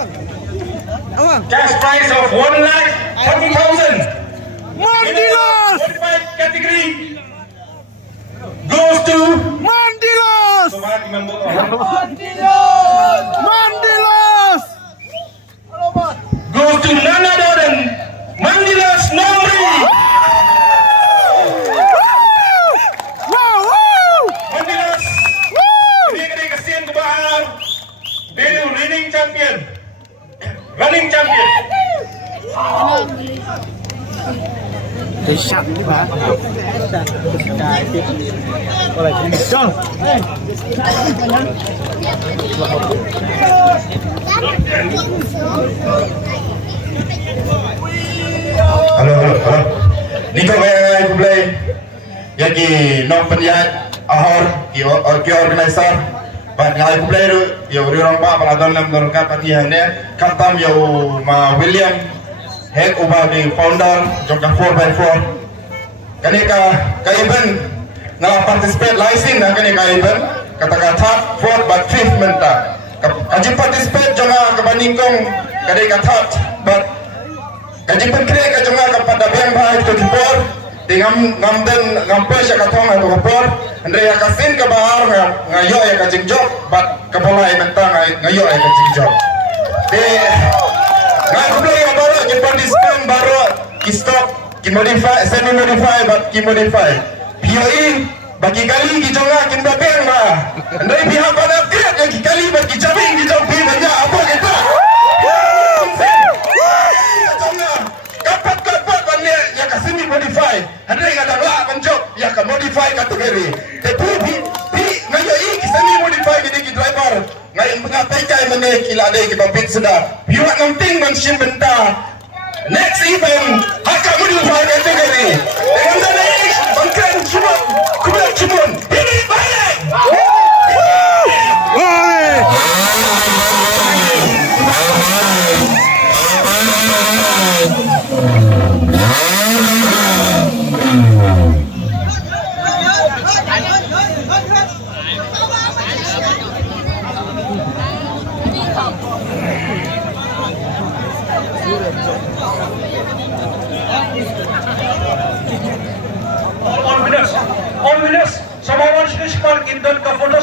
Cash prize of 1,40,000. Mandilos! Modified category goes to Mandilos! Mandilos! goes to none other than Mandilos Nomri. Mandilos, ini kasihan ke Bahar. Dia running champion. Running champion. Halo. Niko kaya kulay. Yaki nok penjat ahor ki organizer. But ngai kulay ru yo orang pa paladon nam dorka patihannya kantam yo ma William head over the founder jongka 4x4. Kanika kaiban na participate license na kanika kaiban kata-kata 4 but 5th menta. Kaji participate jonga kebaningkong kanika third but kaji penkre ka jonga kepada bang bahai 24 ngam ngam siya katong ato kapor andre ya kasin ka bahar ngayo ya kajing job but kapolay menta ngayo ya kajing job de ngai kulo ya baru ki participant baru ki stop ki modify semi modify but ki modify POE bagi kali ki jonga kin babeng ma andre pihak pada tiap yang ki kali bagi jabing ki jong pi banyak apa kita kapat balik ya ka semi modify andre kata la penjok ya ka modify kategori tapi ngayo ki semi modify ki driver ngai mengapai kai mene kila ade ki bapit sudah biwak namting man sim benta next event haka modify kategori dengan dana bangkan cuma ini balik all winners, someone should spark in the photo